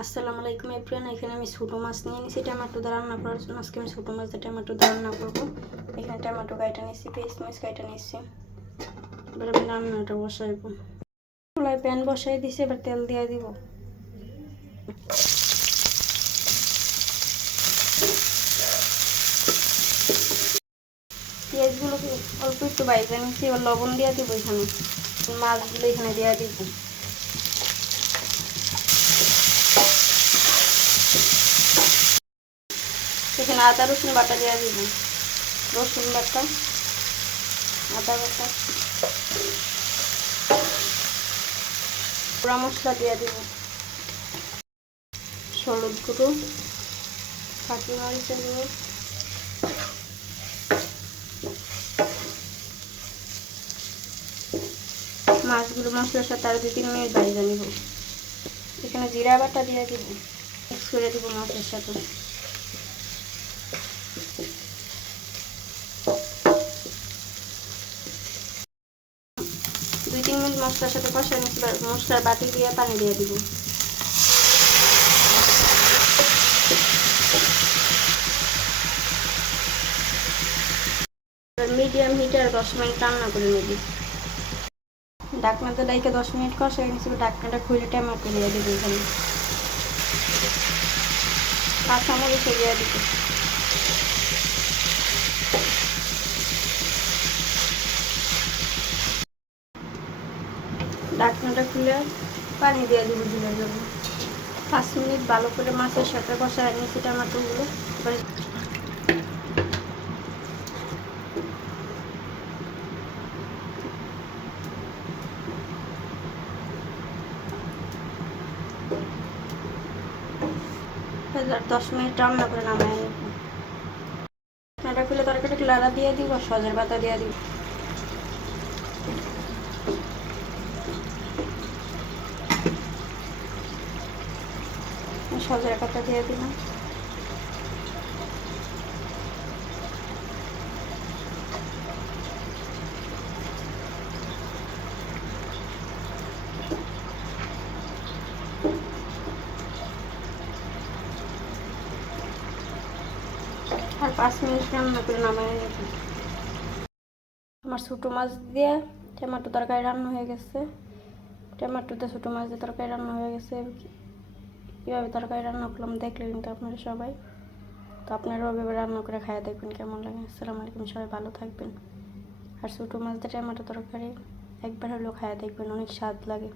আসসালামু আলাইকুম এভরিওয়ান। এখানে আমি ছোটো মাছ নিয়ে নিয়েছি টমেটো দিয়ে রান্না করার জন্য। আজকে আমি ছোটো মাছ দিয়ে টমেটো দিয়ে রান্না করবো। এখানে টমেটো কাটা নিয়েছি, পেঁয়াজ মরিচ কাটা নিয়েছি। এবার আমি রান্নাটা বসাইব। চুলায় প্যান বসাই দিছি, এবার তেল দিয়ে দিব। পেঁয়াজগুলোকে অল্প একটু বাইজা নিচ্ছি, এবার লবণ দিয়ে দিব। এখানে মাছগুলো এখানে দিয়ে দিব। এখানে আদা রসুন বাটা দিয়ে দিব। রসুন বাটা, আদা বাটা, গুঁড়া মশলা দিয়ে দিব। হলুদ গুঁড়ো, কাঁচা মরিচের গুঁড়ো, মাছগুলো মশলার সাথে আরও 2-3 মিনিট ভাজা নিব। এখানে জিরা বাটা দিয়ে দিব, মিক্স করে দিব মাছের সাথে। 2-3 মিনিট মশলার সাথে কষাই নিচ্ছি। মশলার বাটি দিয়ে পানি দিয়ে দিব। মিডিয়াম হিটে আর 10 মিনিট রান্না করে নেব। ঢাকনাতে রেখে 10 মিনিট কষাই নিচ্ছি। ঢাকনাটা খুলে টমেটো দিয়ে দেবো। এখানে কাঁচামরিচ দিয়ে দিব। ঢাকনাটা খুলে পানি দিয়ে দিব ঝোলের জন্য। 5 মিনিট ভালো করে মাছের সাথে কষাই নিচ্ছি টমেটোগুলো। এবার 10 মিনিট রান্না করে নামাই নেব। ঢাকনাটা খুলে তরকারিটা লাড়া দিয়ে দিব, সজের পাতা দিয়ে দিব। সজের পাতা দিয়ে দিলাম। আর 5 মিনিট রান্না করে নামাই নেব। আমার ছোটো মাছ দিয়ে টমেটো তরকারি রান্না হয়ে গেছে। টমেটোতে ছোটো মাছ দিয়ে তরকারি রান্না হয়ে গেছে। কীভাবে তরকারি রান্না করলাম দেখলে কিন্তু আপনারা সবাই। তো আপনারাও এভাবে রান্না করে খাইয়া দেখবেন কেমন লাগে। আসসালামু আলাইকুম, সবাই ভালো থাকবেন। আর ছোটো মাছ দিয়ে টমেটো তরকারি একবার হলেও খাইয়া দেখবেন, অনেক স্বাদ লাগে।